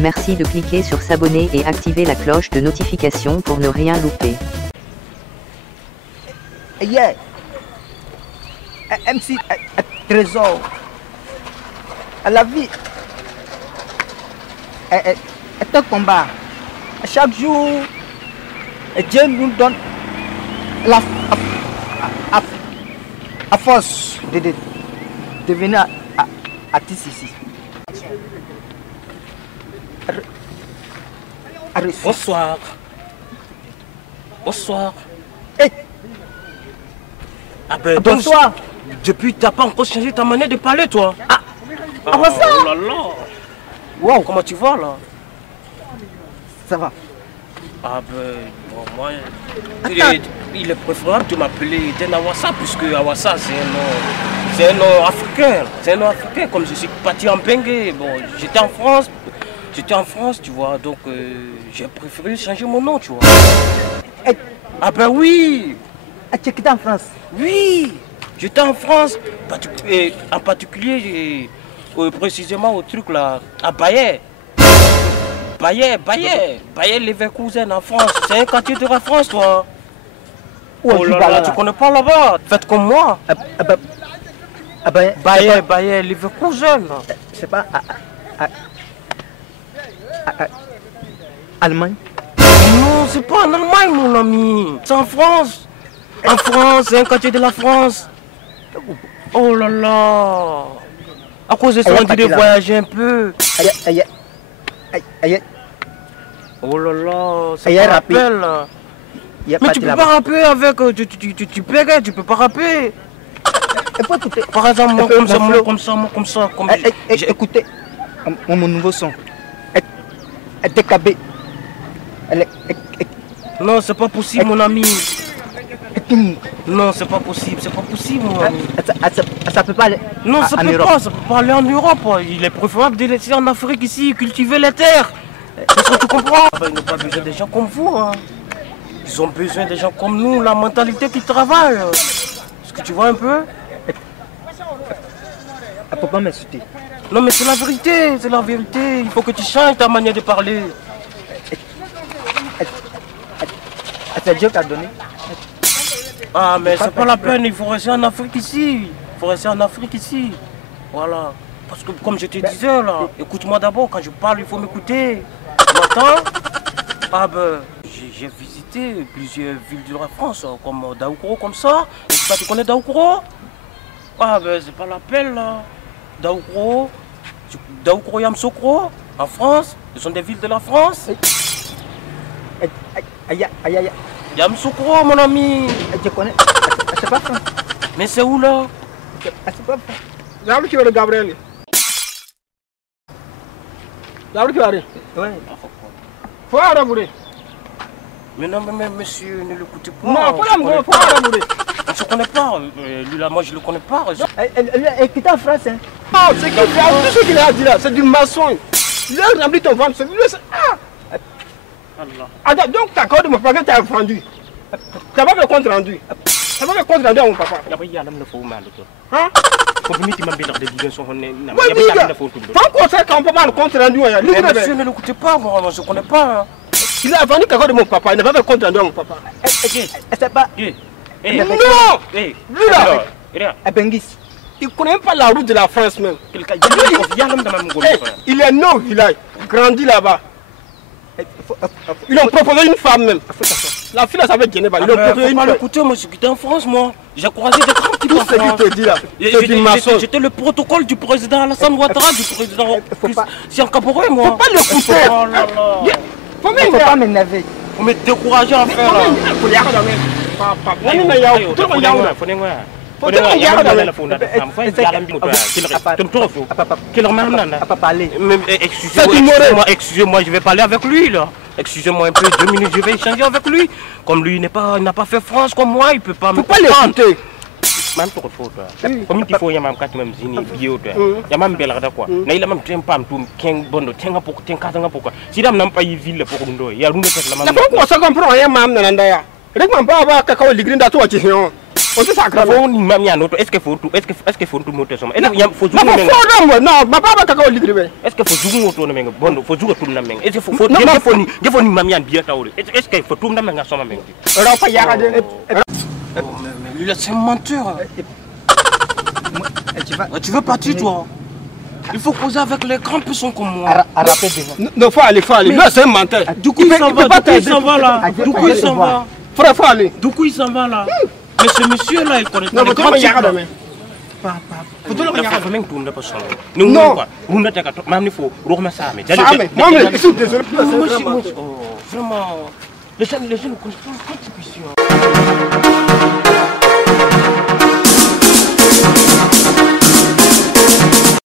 Merci de cliquer sur s'abonner et activer la cloche de notification pour ne rien louper. Yeah. MC Trésor. La vie est un combat. Chaque jour, Dieu nous donne la force de devenir artiste ici. Bonsoir. Bonsoir. Hey. Ah ben, bonsoir. Depuis, t'as pas encore changé ta manière de parler, toi. Ah, oh ça. Oh là là. Wow, comment tu vas, là? Ça va. Ah ben, bon, moi, il est préférable de m'appeler Den Awassa, puisque Awassa, c'est un nom africain. C'est un nom africain, comme je suis parti en Bengue. Bon, j'étais en France, tu vois, donc j'ai préféré changer mon nom, tu vois. Hey. Ah ben oui. Ah, tu es en France? Oui, j'étais en France, et en particulier, précisément au truc là, à Bayer. Bayer Leverkusen en France. C'est un quartier de la France, toi. Oh là là, tu connais pas là-bas. Faites comme moi. Bayer Leverkusen. C'est pas Allemagne? Non, c'est pas en Allemagne, mon ami. C'est en France. En France, c'est un quartier de la France. Oh là là. À cause de ça, on dit de voyager un peu. Oh là là, c'est pas rappel là. Mais tu peux pas rapper avec... Tu paierais, tu peux pas rapper. Par exemple, moi comme ça. J'ai écouté mon nouveau son. DKB. Non, c'est pas possible, mon ami. Non, c'est pas possible, mon ami. Ça peut pas aller. Non, ça peut pas aller en Europe. Il est préférable de laisser en Afrique ici, cultiver les terres. Est-ce que tu comprends? Ils n'ont pas besoin des gens comme vous. Hein. Ils ont besoin des gens comme nous, la mentalité qui travaille. Est-ce que tu vois un peu? Elle peut pas m'insulter. Non, mais c'est la vérité, c'est la vérité. Il faut que tu changes ta manière de parler. C'est Dieu qui a donné. Ah, mais c'est pas la peine, il faut rester en Afrique ici. Voilà. Parce que comme je te disais là, écoute-moi d'abord, quand je parle, il faut m'écouter. Tu m'entends? Ah ben, j'ai visité plusieurs villes de la France, comme Daoukro, comme ça. Et tu connais Daoukro? Ah ben, c'est pas la peine là. Daoukro, Yamoussoukro, en France, ce sont des villes de la France. Yamoussoukro, mon ami. Je connais. C'est pas France. Mais c'est où là? C'est pas France. Gabriel qui veut Gabriel. Gabriel qui arrive. Ouais. Faut arrêter. Mais non, mais monsieur, ne l'écoutez pas. Non, faut arrêter. On ne se connaît pas. Lui là, moi je le connais pas. Elle quitte en France. Hein. Non, c'est tout ce qu'il a dit là, c'est du maçon. Il a rempli ton ventre. Ah, donc tu accordes mon papa, tu as vendu. Tu n'as pas fait compte rendu. Tu n'as pas fait compte rendu à mon papa. Hein? Faut qu'on sait qu'on peut pas le compte rendu. Monsieur, ne l'écoutez pas, moi, on ne se connaît pas. Il a vendu quelque chose de mon papa, il n'a pas fait compte rendu à mon papa. C'est pas... Non! Lui là, il ne connaît même pas la route de la France même. Il est né, il a grandi là-bas. Ils ont proposé une femme même. La fille là, ça veut gêner. Ils ont proposé une femme. Écoutez, moi, j'étais en France, moi. J'ai croisé des grands types en France. Tout ce qu'il te dit là, c'est du maçon. J'étais le protocole du président Alassane Ouattara, du président Siankaboré, moi. Faut pas l'écouter. Faut pas m'énerver. Faut me décourager à faire là. Excusez-moi, je vais parler avec lui là. Excusez-moi un peu, 2 minutes, je vais échanger avec lui. Comme lui, il n'a pas fait France comme moi, il peut pas me comprendre. Faut pas l'écouter. Même pour le faute, comme il faut, il y a même 4 même zini, bio, il y a même belle quoi. Mais il a même un pam, tout, 15 bonnes, 15 pour 15 ans pour quoi. Si il n'a pas eu ville pour nous, il y a une autre la même. Ça comprend rien, mam, Nandaya. Regarde pas avoir cacao ligrin d'à toi, tu sais. c'est sacré. Est-ce qu'il faut tout moto sama? Est-ce qu'il faut jouer non, ma papa kaka o ligribe. Est-ce qu'il faut jouer moto na menga? Bon, faut jouer tout na menga. Est-ce qu'il faut ni mamian bien taouri. Est-ce qu'il faut tout na menga sama menga? Rafa yaka de. Mais lui là c'est un menteur. Tu veux partir toi? Il faut causer avec les grands puissants comme moi. Non, faut aller. Là, c'est un menteur. Du coup, il s'en va là. Du coup, il s'en va. Frère, faut aller. Du coup, il s'en va là. Mais ce monsieur là, il connaît pas. Non, mais tu vas me yaka demain. Faut tout le monde faire même tourner pas ça. Non. Vous n'êtes pas même il faut remettre ça mais. Moi, je suis désolé. Vraiment. Les gens ne connaissent pas la contribution.